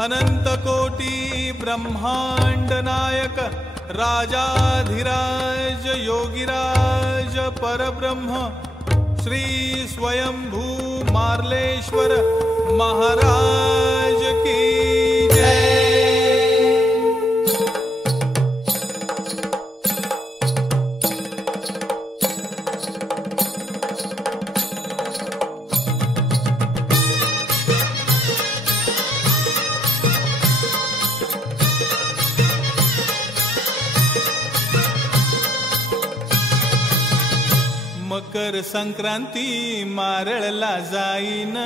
अनंत कोटी ब्रह्मांड नायक राजाधिराज योगिराज परब्रह्म श्री स्वयंभू मार्लेश्वर महाराज की जय। मकर संक्रांती मारळला जाईन,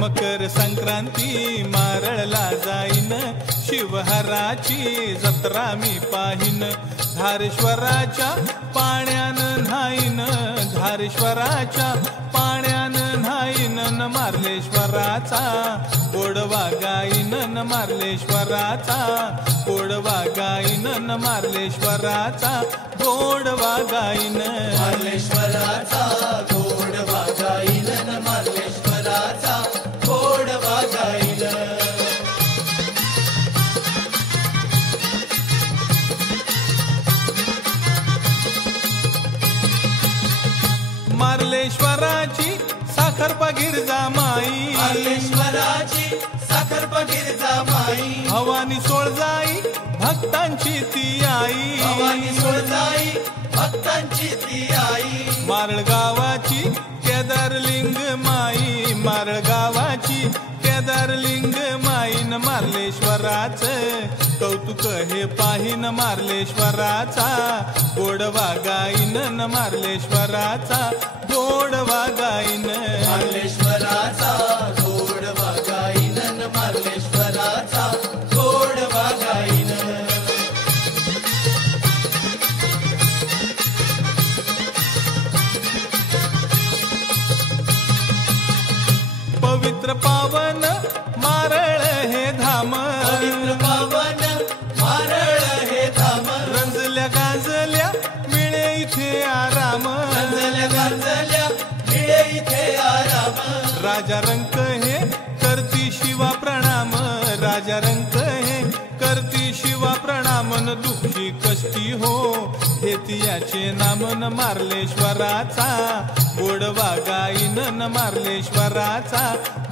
मकर संक्रांती मारळला जाईन, शिवहराची जत्रा मी पाहिन, धारेश्वराच्या पाण्यानं न्हाईन, धारेश्वराच्या पाण्यानं न्हाईन, न मार्लेश्वराचा गोडवा गाईन, न मार्लेश्वराचा गोडवा गाईन, न मार्लेश्वराचा गोडवा गाईन, मार्लेश्वराचा गोडवा गाईन, न मार्लेश्वराचा गोडवा गाईन। मार्लेश्वराची साखरपा गिरजा माई, मार्लेश्वराची साखरपा गिरजा माई, भवानी सोळजाई भक्तांची ती आई, भवानी सोळजाई भक्तांची ती आई, मारळ गावाची केदारलिंग माई, मारळ गावाची केदारलिंग माईन, मार्लेश्वराचं कौतुक हे पाहिन, मार्लेश्वराचा गोडवा गाईन, न मार्लेश्वराचा गोडवा गाईन, मार्लेश्वराचा गोडवा गाईन, न मार्लेश्वराचा गोडवा गाईन। पवित्र पावन मारळ हे धाम, पवित्र पावन मारळ हे धाम, रंजल्या गाजल्या मिळे इथे आराम, रंजल्या गाजल्या मिळे इथे आराम, राजा रंक हे करती शिवा प्रणाम, राजा रंक हे करती शिवा प्रणाम, न दुःखी कष्टी हो घेती याचे नाम, न मार्लेश्वराचा गोडवा गाईन, न मार्लेश्वराचा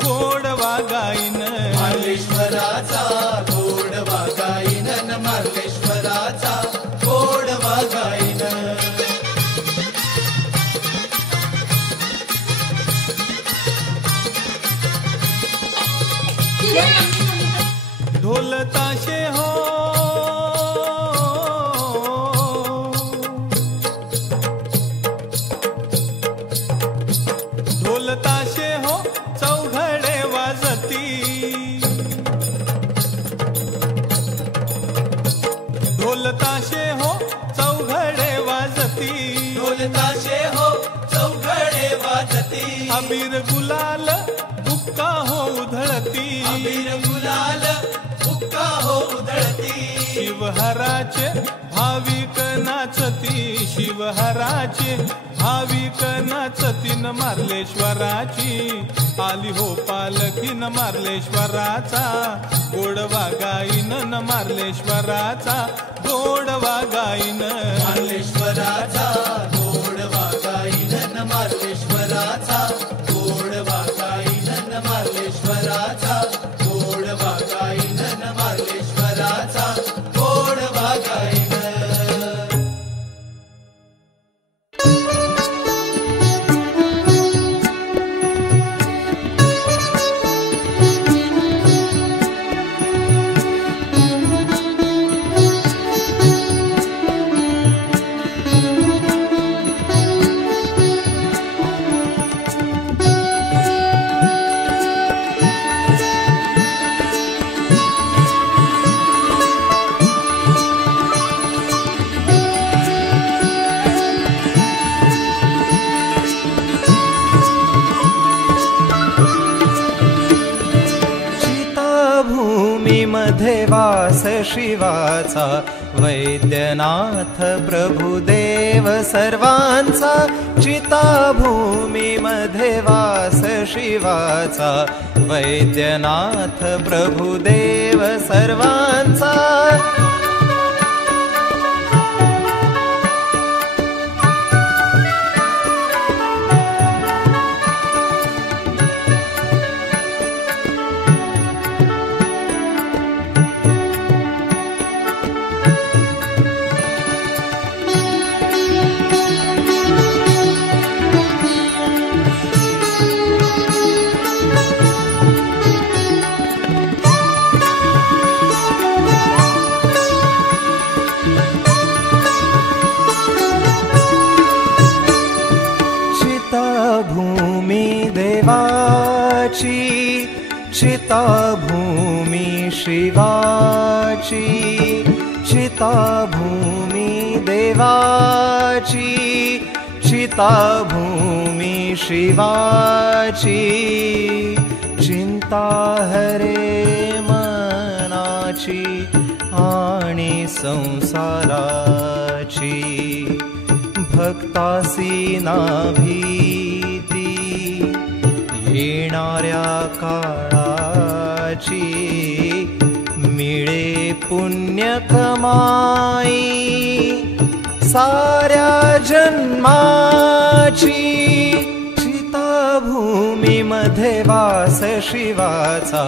गोडवा गाईन, मार्लेश्वराचा गोडवा गाईन, न मार्लेश्वराचा गोडवा गाईन। ढोल ताशे हो ढोल ताशे हो चौघडे वाजती, ढोल ताशे हो चौघडे वाजती, ढोल ताशे हो चौघडे वाजती, अबीर गुलाल बुक्का हो उधळती, अबीर गुलाल बुक्का हो उधळती, शिवहराचे भाविक नाचती, शिवहराचे भाविक नाचती, न मार्लेश्वराची आली हो पालखी, न मार्लेश्वराचा गोडवा गाईन, न मार्लेश्वराचा गोडवा गाईन, मार्लेश्वराचा गोडवा गाईन, न मार्लेश्वराचा गोडवा गाईन, न मार्लेश्वराचा गोडवा गाईन, न मार्लेश्वराचा गोडवा गाईन। मध्ये वास शिवाचा वैद्यनाथ प्रभुदेव सर्वांचा चिताभूमीमध्ये वास शिवाचा वैद्यनाथ प्रभुदेव सर्वांचा चिताभूमी शिवाची चिताभूमी देवाची चिताभूमी शिवाची चिंता हरे मनाची आणि संसाराची भक्तासी ना भीती येणाऱ्या काळाची मिळे पुण्य कमाई साऱ्या जन्माची चिताभूमीमध्ये वास शिवाचा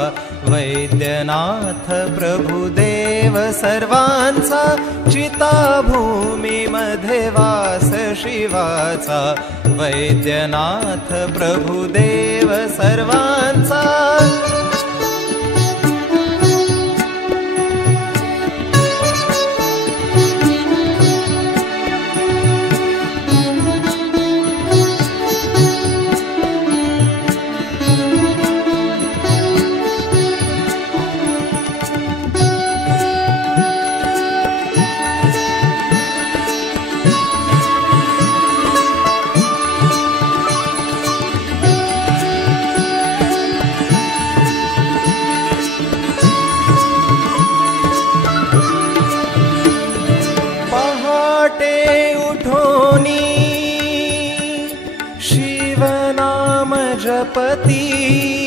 वैद्यनाथ प्रभुदेव सर्वांचा चिताभूमीमध्ये वास शिवाचा वैद्यनाथ प्रभुदेव सर्वांचा शिवनाम जपती